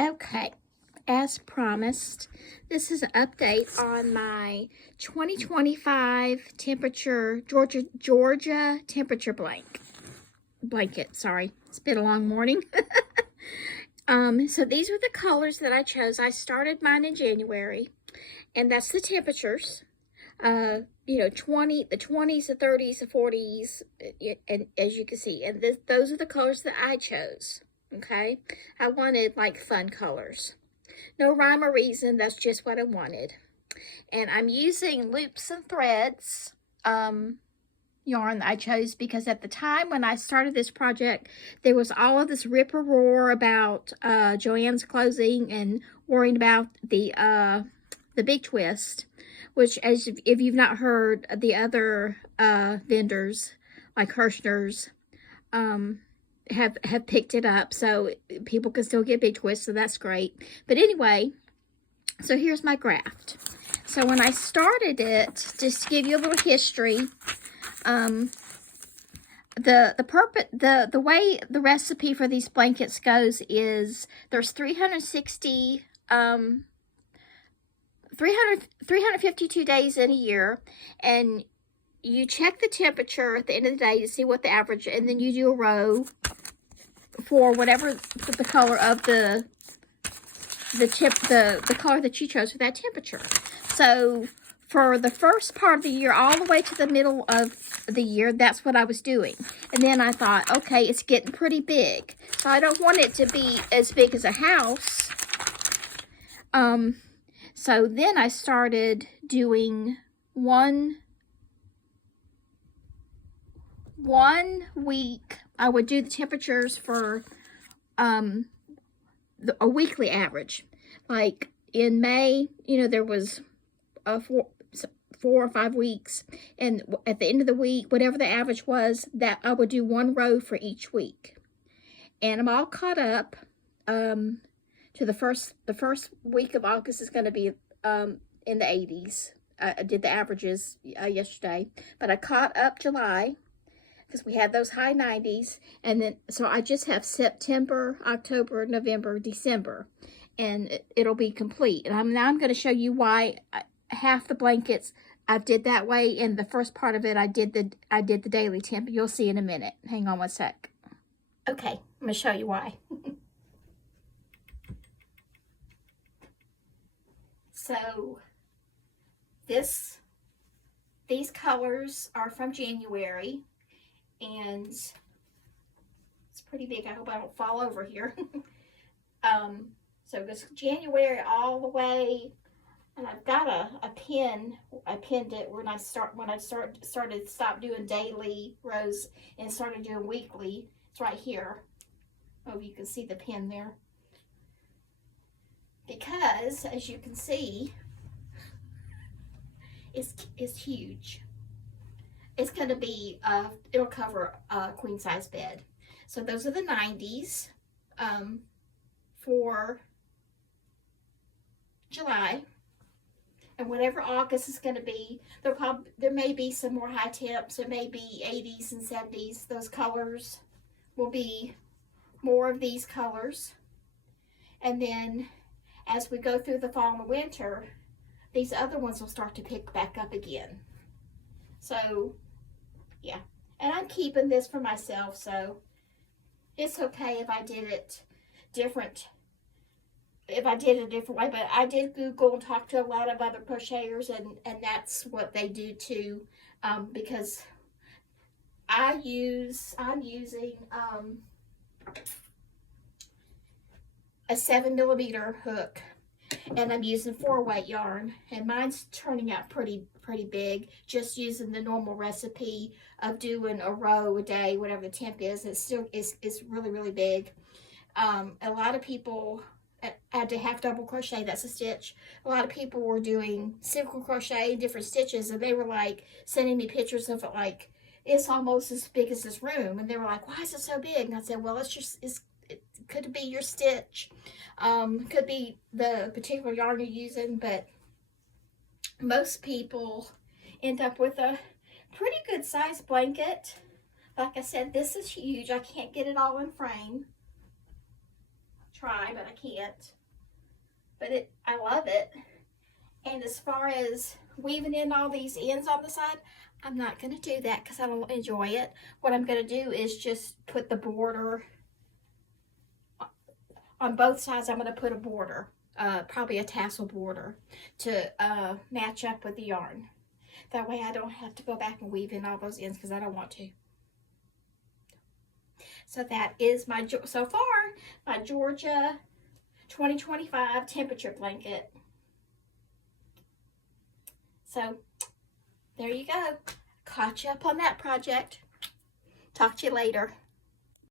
Okay, as promised, this is an update on my 2025 temperature, Georgia temperature blanket. Sorry, it's been a long morning. So these are the colors that I chose. I started mine in January, and that's the temperatures. The 20s, the 30s, the 40s, and as you can see, and those are the colors that I chose. Okay, I wanted like fun colors. No rhyme or reason, that's just what I wanted. And I'm using Loops and Threads yarn that I chose because at the time when I started this project, there was all of this rip-roar about Joann's closing and worrying about the big twist, which, as if you've not heard, the other vendors like Hirschner's have picked it up, so people can still get big twists, so that's great. But anyway, so here's my graft. So when I started it, just to give you a little history, the way the recipe for these blankets goes is there's 352 days in a year, and you check the temperature at the end of the day to see what the average, and then you do a row for whatever the color of the color that you chose for that temperature. So for the first part of the year, all the way to the middle of the year, that's what I was doing. And then I thought, okay, it's getting pretty big, so I don't want it to be as big as a house. So then I started doing one week. I would do the temperatures for a weekly average. Like in May, there was 4 or 5 weeks, and at the end of the week, whatever the average was, that I would do one row for each week. And I'm all caught up to the first week of August is going to be in the 80s. I did the averages yesterday, but I caught up July because we had those high 90s, and then so I just have September, October, November, December, and it'll be complete. And now I'm going to show you why half the blankets I did that way, and the first part of it I did the daily temp. You'll see in a minute. Hang on one sec. Okay, I'm going to show you why. So these colors are from January, and it's pretty big. I hope I don't fall over here. So it goes January all the way, and I've got a pin. I pinned it when I stopped doing daily rows and started doing weekly. It's right here. Oh, you can see the pin there. Because as you can see, it's huge. It's going to be, it'll cover a queen size bed. So those are the 90s for July. And whatever August is going to be, there may be some more high temps. It may be 80s and 70s. Those colors will be more of these colors. And then as we go through the fall and winter, these other ones will start to pick back up again. So, yeah. And I'm keeping this for myself, so it's okay if I did it different. If I did it a different way, but I did Google and talk to a lot of other crocheters, and that's what they do too, because I'm using a 7mm hook, and I'm using 4-weight yarn, and mine's turning out pretty big, just using the normal recipe of doing a row a day, whatever the temp is. It still is really big. A lot of people had to half double crochet, that's a stitch. A lot of people were doing single crochet, different stitches, and they were like sending me pictures of it like it's almost as big as this room, and they were like, why is it so big? And I said, well, it could be your stitch, could be the particular yarn you're using, but most people end up with a pretty good size blanket. Like I said, this is huge. I can't get it all in frame. try, but I can't. But I love it. And as far as weaving in all these ends on the side, I'm not going to do that because I don't enjoy it. What I'm going to do is just put the border on both sides. I'm going to put a border, probably a tassel border, to match up with the yarn. That way I don't have to go back and weave in all those ends because I don't want to. So that is my, so far, my Georgia 2025 temperature blanket. So there you go. Caught you up on that project. Talk to you later.